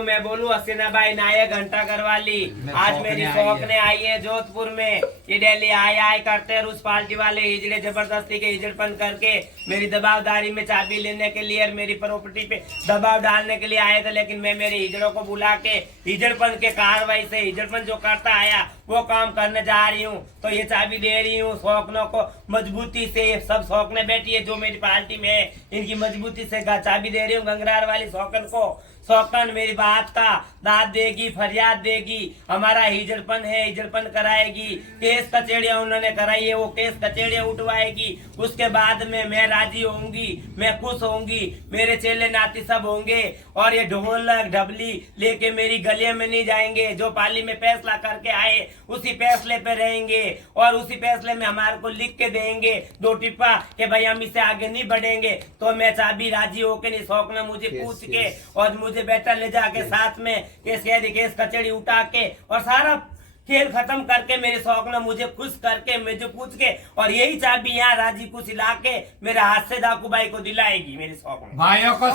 मैं बोलूं हसीना बाई नायक घंटा करवा ली। आज मेरी शौक ने आई है जोधपुर में। ये डेली आए करते हैं उस पार्टी वाले हिजड़े जबरदस्ती के हिजड़पन करके मेरी दबावदारी में चाबी लेने के लिए और मेरी प्रॉपर्टी पे दबाव डालने के लिए आए थे। लेकिन मैं मेरे हिजड़ों को बुला के हिजड़पन के कार्रवाई से हिजड़पन जो करता आया वो काम करने जा रही हूँ। तो ये चाबी दे रही हूँ शौकनों को मजबूती से। सब शौकने बैठी है जो मेरी पार्टी में है, इनकी मजबूती से चाबी दे रही हूँ गंगरार वाली शौकन को। शौकन मेरी बात का दाद देगी, फरियाद देगी। हमारा हिजड़पन है, हिजड़पन कराएगी। केस कचेड़ियां उन्होंने कराई है, वो केस कचेड़ियां उठवाएगी। उसके बाद में मैं राजी होंगी, मैं खुश होंगी, मेरे चेले नाती सब होंगे। और ये ढोलक ढबली लेके मेरी गलियों में नहीं जाएंगे। जो पाली में फैसला करके आए उसी फैसले पे रहेंगे और उसी फैसले में हमारे को लिख के देंगे 2 टिप्पा कि भाई हम इससे आगे नहीं बढ़ेंगे। तो मैं चाबी राजी होके नहीं शौकना मुझे पूछ के और मुझे बेटा ले जाके साथ में केस कचेड़ी उठा के और सारा खेल खत्म करके मेरे शौकना मुझे खुश करके मुझे पूछ के और यही चाबी यहाँ राजी कुछ ला के मेरे हाथ से दाकू भाई को दिलाएगी। मेरे शौकना भाइयों को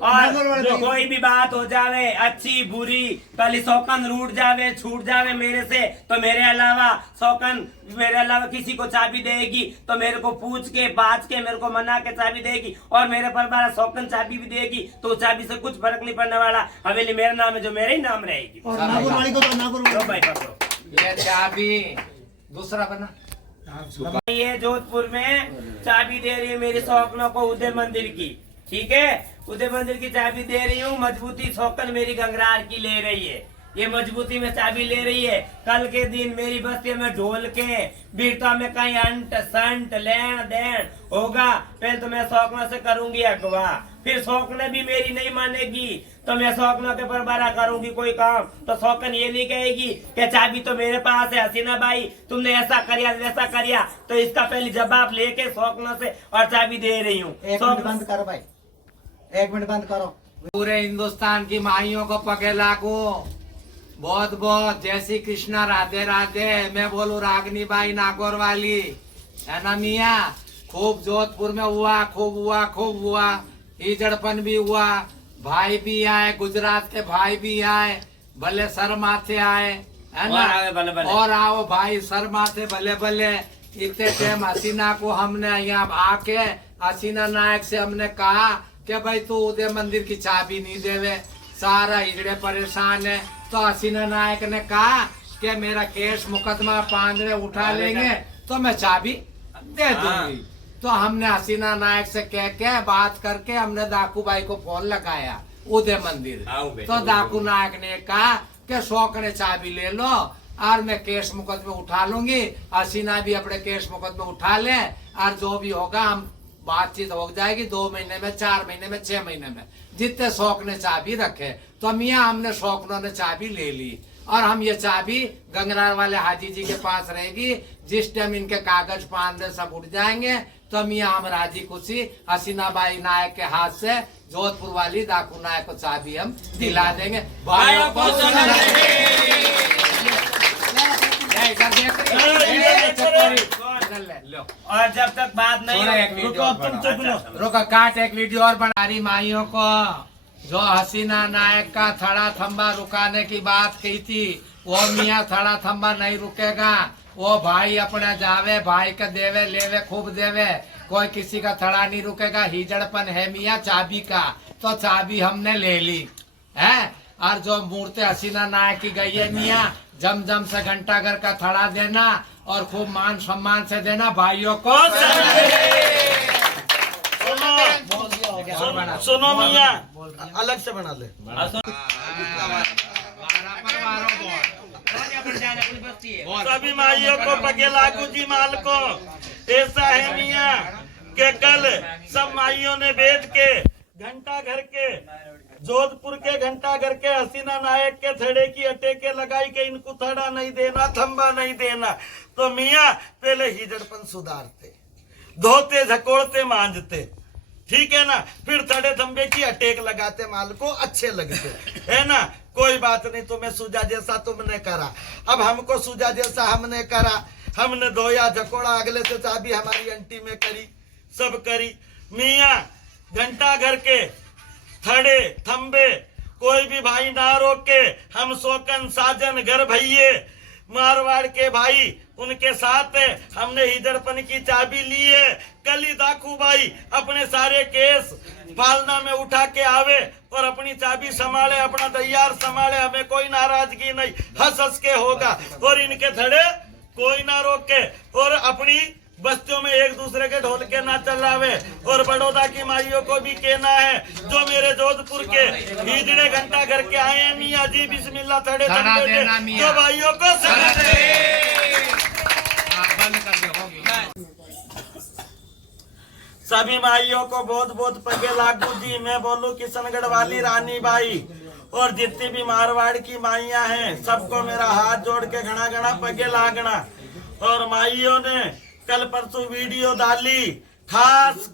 और कोई भी बात हो जावे अच्छी बुरी, कल शौकन रूठ जावे छूट जावे मेरे से तो मेरे अलावा किसी को चाबी देगी तो मेरे को पूछ के बात के मेरे को मना के चाबी देगी। और मेरे पर शौकन चाबी भी देगी तो चाबी से कुछ फर्क नहीं पड़ने वाला। हवेली मेरा नाम है जो मेरे ही नाम रहेगी। ये चाबी दूसरा बना ये जोधपुर में चाबी दे रही है मेरी शौकनों को उदय मंदिर की। ठीक है, उदय मंदिर की चाबी दे रही हूँ। मजबूती शौकन मेरी गंगरार की ले रही है, ये मजबूती में चाबी ले रही है। कल के दिन मेरी बस्ती में ढोल के बीरता में कहीं अंट संट लेन देन होगा। पहले तो मैं शौकनों से करूंगी अगवा, फिर शौकने भी मेरी नहीं मानेगी तो मैं शौकनों के परबारा करूंगी कोई काम। तो शौकन ये नहीं कहेगी कि चाबी तो मेरे पास है हसीना भाई तुमने ऐसा करिया वैसा करिया। तो इसका पहले जवाब लेके शौकनों से और चाबी दे रही हूँ। 1 मिनट बंद करो भाई, 1 मिनट बंद करो। पूरे हिंदुस्तान की माइयों को पगे लागू बहुत बहुत जय श्री कृष्णा, राधे राधे। मैं बोलूं रागनी बाई नागौर वाली है ना मियाँ। खूब जोधपुर में हुआ, खूब हुआ। हिजड़पन भी हुआ, भाई भी आए, गुजरात के भाई भी आए, भले सर माथे आए है ना। और आओ भाई सर माथे भले भले। इतने टाइम हसीना को हमने यहाँ आके हसीना नायक से हमने कहा कि भाई तू उदय मंदिर की चाबी नहीं देवे, सारा हिजड़े परेशान है। तो हसीना नायक ने कहा कि मेरा केस मुकदमा 5 उठा लेंगे तो मैं चाबी दे दूंगी। तो हमने हसीना नायक से कह के बात करके हमने दाकू भाई को फोन लगाया उदय मंदिर। तो दाकू नायक ने कहा कि शौक ने चाबी ले लो और मैं केस मुकदमे उठा लूंगी। हसीना भी अपने केस मुकदमे उठा ले और जो भी होगा हम बातचीत हो जाएगी 2 महीने में, 4 महीने में, 6 महीने में, जितने शौक ने चाबी रखे। तो मियाँ हमने शौकनों ने चाबी ले ली और हम ये चाबी गंगरार वाले हाजी जी के पास रहेगी। जिस टाइम इनके कागज पांदे सब उठ जाएंगे तो मियाँ हम राजी खुशी हसीना बाई नायक के हाथ से जोधपुर वाली दाकू नायक को चाबी हम दिला देंगे। भाइयों को और जब तक बात नहीं रुको काट एक वीडियो और बना रही माइयों को। जो हसीना नायक का थड़ा थंबा रुकाने की बात की थी वो मियाँ थड़ा थंबा नहीं रुकेगा। वो भाई अपने जावे, भाई का देवे लेवे खूब देवे, कोई किसी का थड़ा नहीं रुकेगा। हिजड़पन है मियाँ चाबी का, तो चाबी हमने ले ली है। और जो मूर्ति हसीना नायक की गई है मियाँ, जम से घंटाघर का थड़ा देना और खूब मान सम्मान से देना भाइयों को। सुनो मियाँ, अलग से बना ले। सभी माइयों को पगे लागू जी माल को। ऐसा है मियाँ कि कल सब माइयों ने बैठ के घंटा घर के जोधपुर के घंटा घर के हसीना नायक के थड़े की अटेके लगाई के इनको थड़ा नहीं देना, थंबा नहीं देना। तो मियाँ पहले हिजड़पन सुधारते, धोते झकोड़ते मांझते, ठीक है ना, फिर थड़े थंबे की अटेक लगाते, माल को अच्छे लगते है ना। कोई बात नहीं, तुम्हें सूझा जैसा तुमने करा। अब हमको सूझा जैसा हमने करा, हमने धोया झकोड़ा, अगले से चाबी हमारी अंटी में करी, सब करी। मियाँ घंटा घर के थड़े थंबे कोई भी भाई ना रोके, हम शोकन साजन घर भैये मारवाड़ के भाई उनके साथ है। हमने हिजड़पन की चाबी ली है। कल ही दाखू भाई अपने सारे केस पालना में उठा के आवे और अपनी चाबी संभाले, अपना तैयार संभाले, हमें कोई नाराजगी नहीं, हंस हंस के होगा। और इनके थड़े कोई ना रोके और अपनी बस्तियों में एक दूसरे के ढोल के ना चलावे। और बड़ौदा की माइयों को भी कहना है, जो मेरे जोधपुर के हिजड़े घंटा घर के आए हैं, मियाँ जी बिस्मिल्लाह थड़े थंबे के जो भाइयों को सना सभी माइयों को बहुत बहुत पगे लागू जी। मैं बोलूं किशनगढ़ वाली रानी बाई और जितनी भी मारवाड़ की माइयां हैं, सबको मेरा हाथ जोड़ के घना घना पगे लागना। और माइयों ने कल परसों वीडियो डाली, खास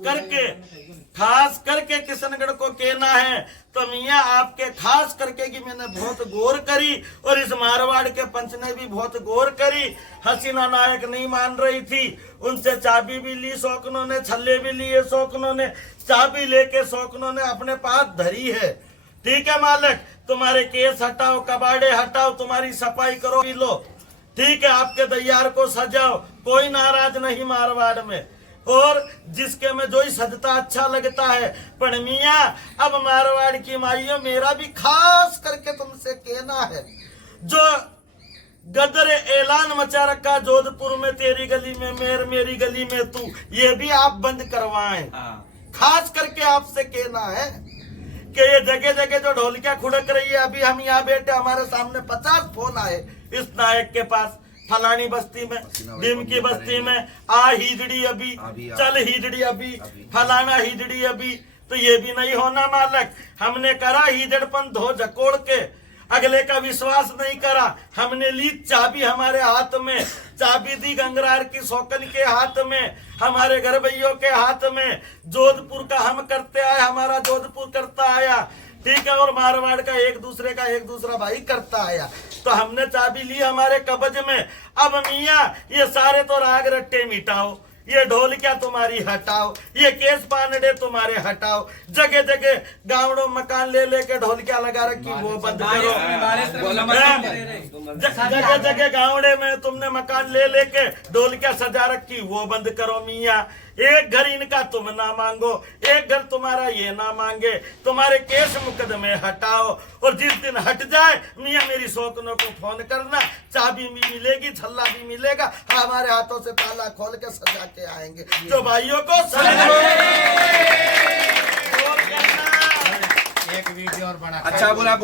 करके किशनगढ़ को कहना है, तो मियाँ आपके खास करके कि मैंने बहुत गौर करी और इस मारवाड़ के पंच ने भी बहुत गौर करी। हसीना नायक नहीं मान रही थी, उनसे चाबी भी ली शौकनों ने, छल्ले भी लिए शौकनों ने, चाबी लेके शौकनों ने अपने पास धरी है। ठीक है मालिक, तुम्हारे केस हटाओ, कबाड़े हटाओ, तुम्हारी सफाई करो, पी लो। ठीक है, आपके तैयार को सजाओ, कोई नाराज नहीं मारवाड़ में। और जिसके में जो ही सजता अच्छा लगता है। पर मियाँ अब मारवाड़ की माइयों मेरा भी खास करके तुमसे कहना है, जो गदर ऐलान मचा रखा जोधपुर में, तेरी गली में मेरी गली में तू, ये भी आप बंद करवाएं। खास करके आपसे कहना है कि ये जगह जगह जो ढोलकियां खुड़क रही है, अभी हम यहाँ बैठे, हमारे सामने 50 फोन आए इस नायक के पास, फलानी बस्ती में, भीम की बस्ती में, आ हिजड़ी अभी, चल हिजड़ी अभी, फलाना हिजड़ी अभी। तो ये भी नहीं होना मालक। हमने करा हिजड़पन धो झकोड़ के, अगले का विश्वास नहीं करा। हमने ली चाबी हमारे हाथ में, चाबी दी गंगरार की शौकन के हाथ में, हमारे घर भैयों के हाथ में। जोधपुर का हम करते आए, हमारा जोधपुर करता आया। ठीक है, और मारवाड़ का एक दूसरा भाई करता आया। तो हमने चाबी ली हमारे कब्ज में। अब मियाँ ये सारे तो राग रट्टे मिटाओ, ये ढोलकियां तुम्हारी हटाओ, ये केस पानडे तुम्हारे हटाओ। जगह जगह गावड़ों मकान ले लेके ढोलकियां लगा रखी, वो बंद करो। जगह जगह गावड़े में तुमने मकान ले लेके ढोलकियां सजा रखी, वो बंद करो मियाँ। एक घर इनका तुम ना मांगो, एक घर तुम्हारा ये ना मांगे। तुम्हारे केस मुकदमे हटाओ, और जिस दिन हट जाए मियाँ मेरी शौकनों को फोन करना, चाबी भी मिलेगी, छल्ला भी मिलेगा, हमारे हाथों से ताला खोल के सजा के आएंगे। जो भाइयों को एक वीडियो और बना अच्छा बुरा